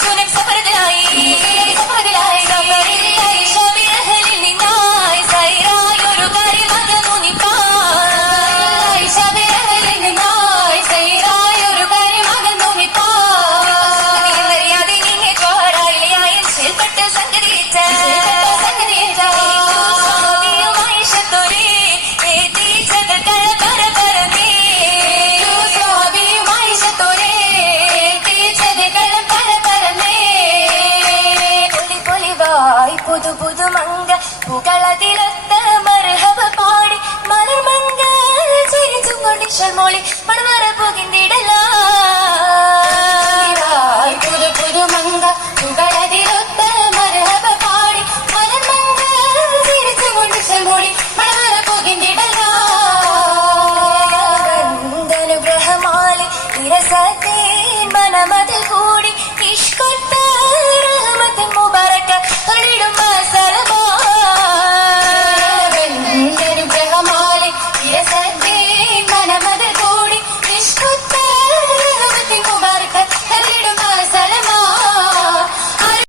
Tunay next paradis. காற்றல் மொழி மணவர புகிந்திடலாய் புது புது மங்க புகழதிரொத்த மரப பாடி மலர் மங்க சிரிச்சு கொண்டு